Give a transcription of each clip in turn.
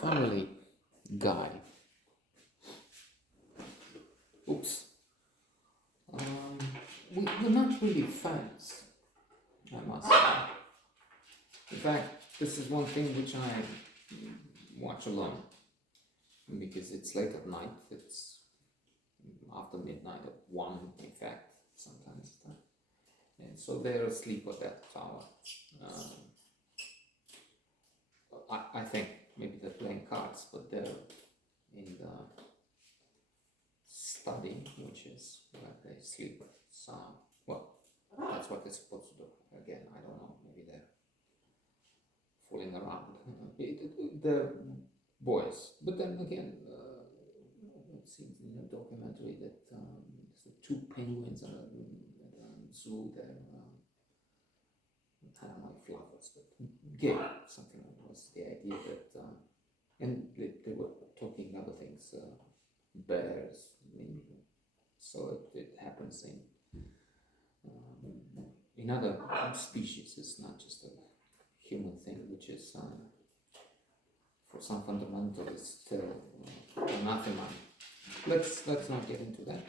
Family Guy. Oops. Um, we're not really fans, I must say. In fact, this is one thing which I watch alone because it's late at night. It's after midnight at 1, in fact, sometimes. And so they're asleep at that hour. I think maybe they're playing cards, but they're in the study, which is where they sleep. So, well, that's what they're supposed to do. Again, I don't know. Maybe they're fooling around. They're boys. But then again, it seems in a documentary that the two penguins at a zoo there. I don't know if lovers, but gay, something like that was the idea that, and they were talking other things, bears, so it happens in other species. It's not just a human thing, which is for some fundamentalists still anathema. Let's not get into that.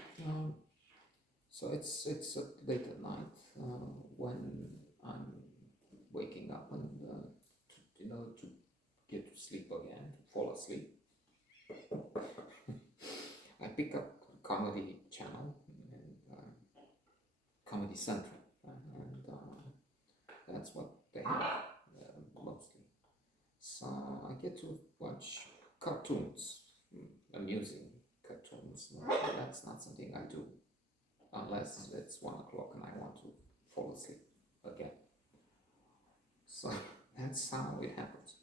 So it's late at night when I'm waking up and to get to sleep again, to fall asleep. I pick up Comedy Channel and Comedy Central, and that's what they have mostly. So I get to watch cartoons, amusing cartoons. That's not something I do unless it's 1 o'clock and I want to fall asleep again. So that's how it happens.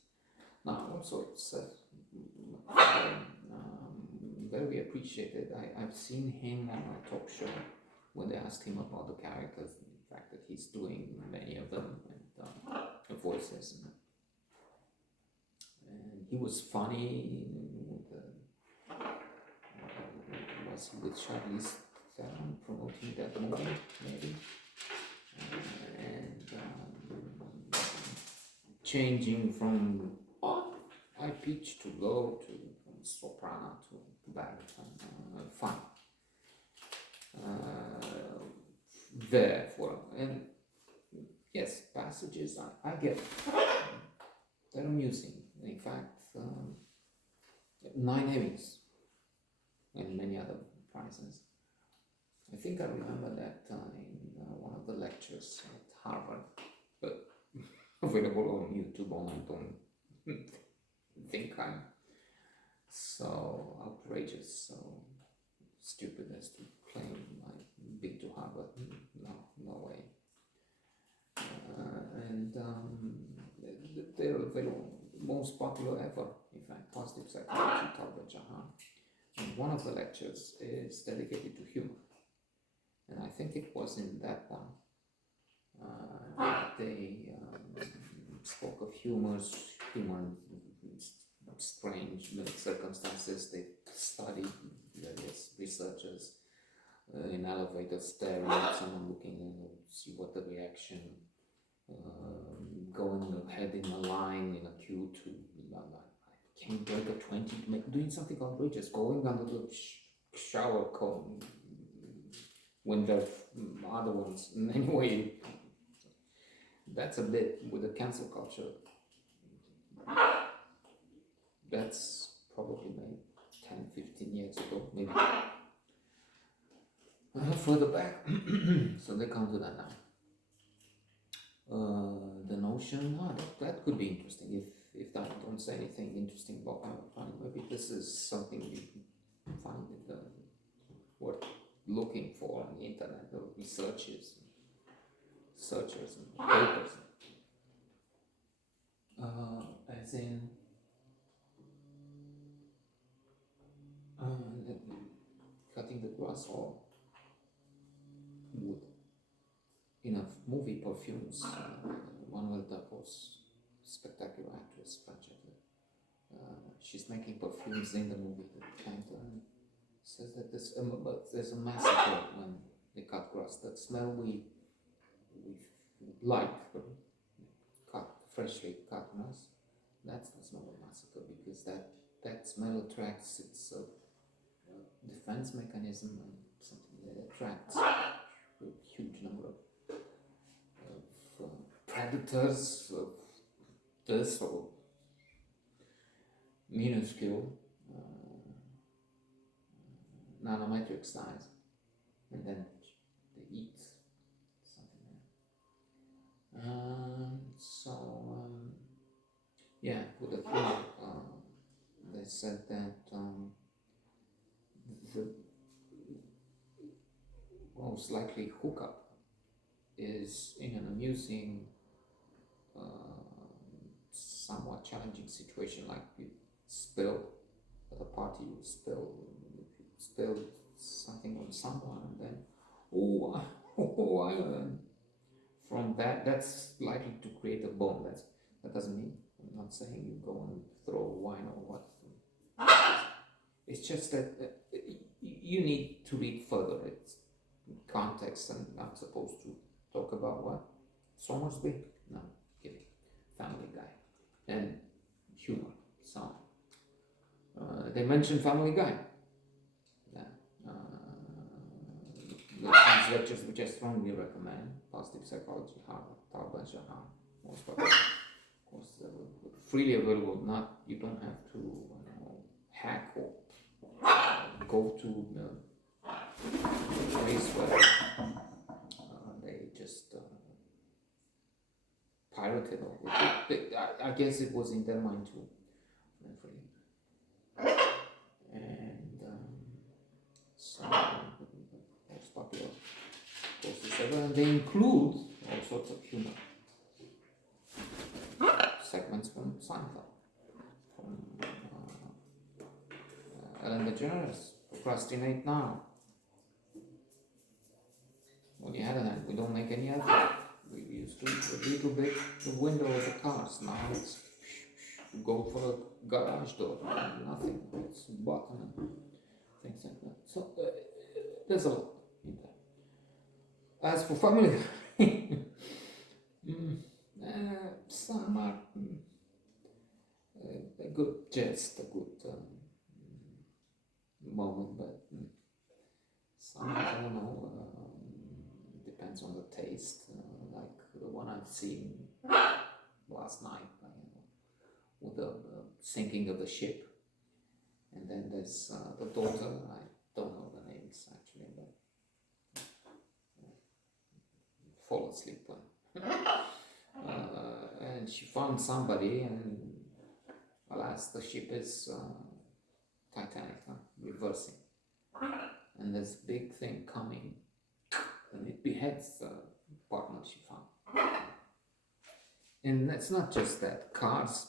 Now, also, it's very appreciated. I've seen him on a talk show when they asked him about the characters, and the fact that he's doing many of them and voices. And he was funny. Was he with Charlize Theron promoting that movie, maybe? And changing from high pitch to low to from soprano to baritone, fine. Therefore, and yes, passages I get. They're amusing. In fact, 9 Emmys and many other prizes. I think I remember that in one of the lectures at Harvard, but available on YouTube. I don't think I'm so outrageous, so stupid as to claim I've been to Harvard. No way. And they're available, most popular ever, in fact, positive psychology, Talbot Jahan. And one of the lectures is dedicated to humor. And I think it was in that one that they spoke of humor in strange circumstances. They studied various researchers in elevators staring at someone looking and see what the reaction, going ahead in a line, in a queue to, I can't break a 20, doing something outrageous, going under the shower cone when there are other ones. Anyway, that's a bit with the cancel culture. That's probably maybe 10, 15 years ago, maybe. Further back, so they can't do that now. The notion, that could be interesting. If I don't say anything interesting about Python, maybe this is something you find worth looking for on the internet, or researchers and papers. As in cutting the grass or wood. In a movie, Perfumes, Manuel Dafoe's spectacular actress, French actress, she's making perfumes in the movie. The character says that there's a massacre when they cut grass. That smell we like, freshly cut grass, That's the smell of massacre, because that smell attracts, it's a defense mechanism and something that attracts a huge number of predators of this or minuscule nanometric size, and then they eat something there. Yeah, with the humor, they said that the most likely hookup is in an amusing, somewhat challenging situation, like you spill at a party, you spill something on someone, and then from that's likely to create a bomb. That doesn't mean, I'm not saying you go and throw wine or what. It's just that you need to read further. It's context, and I'm supposed to talk about what? Somersby? No, kidding. Family Guy and humor. So they mentioned Family Guy. These lectures which I strongly recommend: Positive Psychology, Harvard, Tal Ben-Shahar, most popular. Of course, freely available. Not, you don't have to hack or go to a place where they just pirated or I guess it was in their mind too. And so most popular courses ever, and they include all sorts of humor. Segments from Seinfeld, from Ellen DeGeneres, Procrastinate Now. On the other hand, we don't make any effort. We used to a little bit the window of the cars. Now it's go for a garage door, nothing. It's button and things like that. So there's a lot in there. As for family, some are a good jest, a good moment, but some, I don't know, depends on the taste. Like the one I've seen last night, with the sinking of the ship, and then there's the daughter. I don't know the names actually, but fall asleep. And she found somebody, and alas, the ship is Titanic, reversing, and there's a big thing coming, and it beheads the partner she found. And it's not just that, cars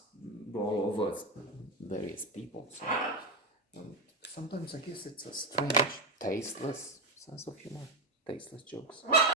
roll over various people. So sometimes I guess it's a strange, tasteless sense of humor, tasteless jokes.